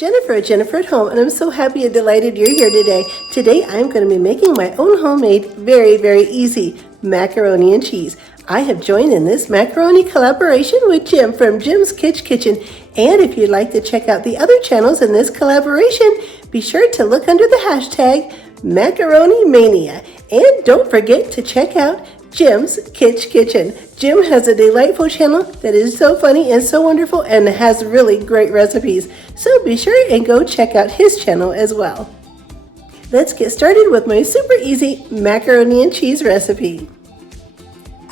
Jennifer at Home, and I'm so happy and delighted you're here today. Today I'm going to be making my own homemade, very easy macaroni and cheese. I have joined in this macaroni collaboration with Jim from Jim's Kitchen. And if you'd like to check out the other channels in this collaboration, be sure to look under the hashtag macaronimania. And don't forget to check out Jim's Kitchen. Jim has a delightful channel that is so funny and so wonderful and has really great recipes. So be sure and go check out his channel as well. Let's get started with my super easy macaroni and cheese recipe.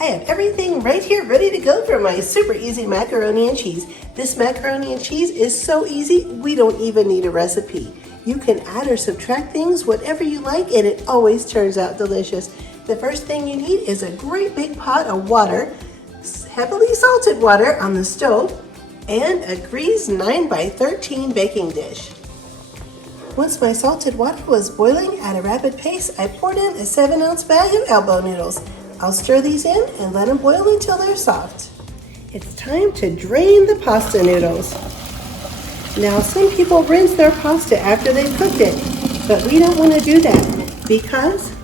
I have everything right here ready to go for my super easy macaroni and cheese. This macaroni and cheese is so easy, we don't even need a recipe. You can add or subtract things, whatever you like, and it always turns out delicious. The first thing you need is a great big pot of water, heavily salted water on the stove, and a greased 9x13 baking dish. Once my salted water was boiling at a rapid pace, I poured in a 7-ounce bag of elbow noodles. I'll stir these in and let them boil until they're soft. It's time to drain the pasta noodles. Now, some people rinse their pasta after they've cooked it, but we don't want to do that because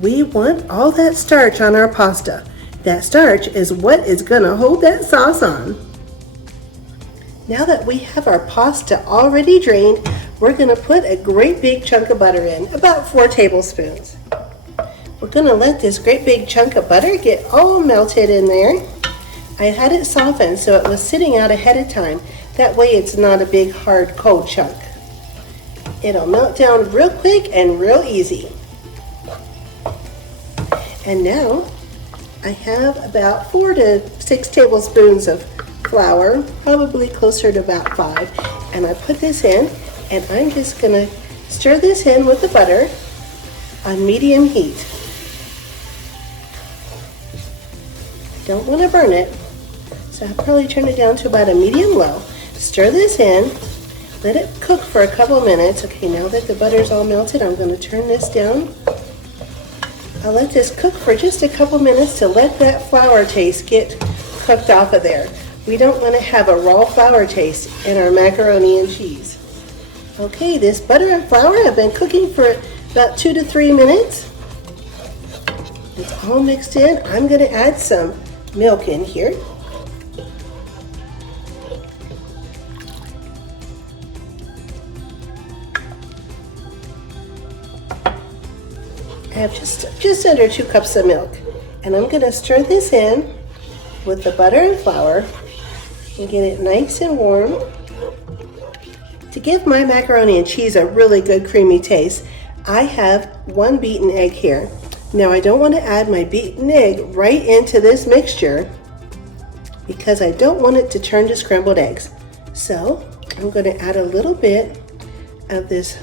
we want all that starch on our pasta. That starch is what is going to hold that sauce on. Now that we have our pasta already drained, we're going to put a great big chunk of butter in, about 4 tablespoons. We're going to let this great big chunk of butter get all melted in there. I had it softened so it was sitting out ahead of time. That way it's not a big hard cold chunk. It'll melt down real quick and real easy. And now I have about 4 to 6 tablespoons of flour, probably closer to about 5. And I put this in and I'm just going to stir this in with the butter on medium heat. Don't want to burn it, so I'll probably turn it down to about a medium low. Stir this in, let it cook for a couple minutes. Okay, now that the butter's all melted, I'm going to turn this down. I'll let this cook for just a couple minutes to let that flour taste get cooked off of there. We don't want to have a raw flour taste in our macaroni and cheese. Okay, this butter and flour have been cooking for about 2 to 3 minutes. It's all mixed in. I'm going to add some milk in here. I have just under 2 cups of milk, and I'm going to stir this in with the butter and flour and get it nice and warm. To give my macaroni and cheese a really good creamy taste, I have 1 beaten egg here. Now I don't want to add my beaten egg right into this mixture because I don't want it to turn to scrambled eggs. So I'm going to add a little bit of this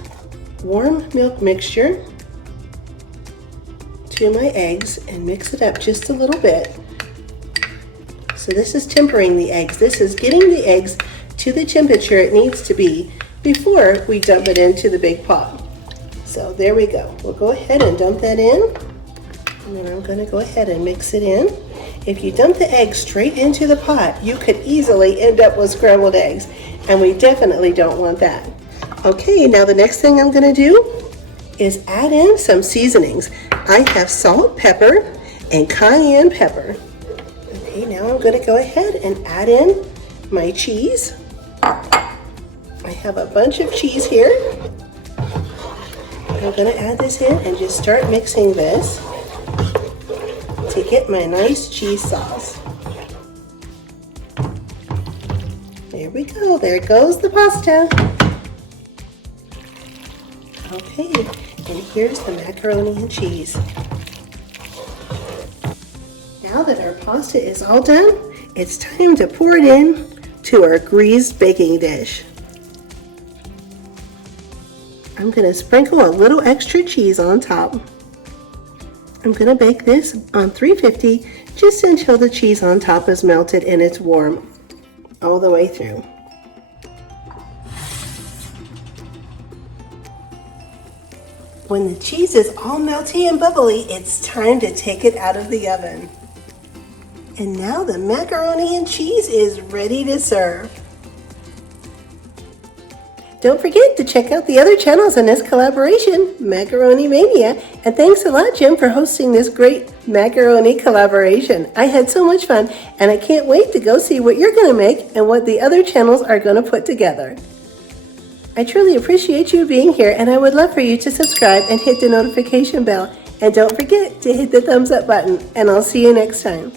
warm milk mixture to my eggs and mix it up just a little bit. So this is tempering the eggs. This is getting the eggs to the temperature it needs to be before we dump it into the big pot. So there we go. We'll go ahead and dump that in. And then I'm going to go ahead and mix it in. If you dump the eggs straight into the pot, you could easily end up with scrambled eggs, and we definitely don't want that. Okay, now the next thing I'm going to do is add in some seasonings. I have salt, pepper, and cayenne pepper. Okay, now I'm going to go ahead and add in my cheese. I have a bunch of cheese here. I'm going to add this in and just start mixing this to get my nice cheese sauce. There we go. There goes the pasta. Okay, and here's the macaroni and cheese. Now that our pasta is all done, it's time to pour it in to our greased baking dish. I'm going to sprinkle a little extra cheese on top. I'm going to bake this on 350 just until the cheese on top is melted and it's warm all the way through. When the cheese is all melty and bubbly, it's time to take it out of the oven. And now the macaroni and cheese is ready to serve. Don't forget to check out the other channels in this collaboration, Macaronimania. And thanks a lot, Jim, for hosting this great macaroni collaboration. I had so much fun, and I can't wait to go see what you're going to make and what the other channels are going to put together. I truly appreciate you being here, and I would love for you to subscribe and hit the notification bell. And don't forget to hit the thumbs up button, and I'll see you next time.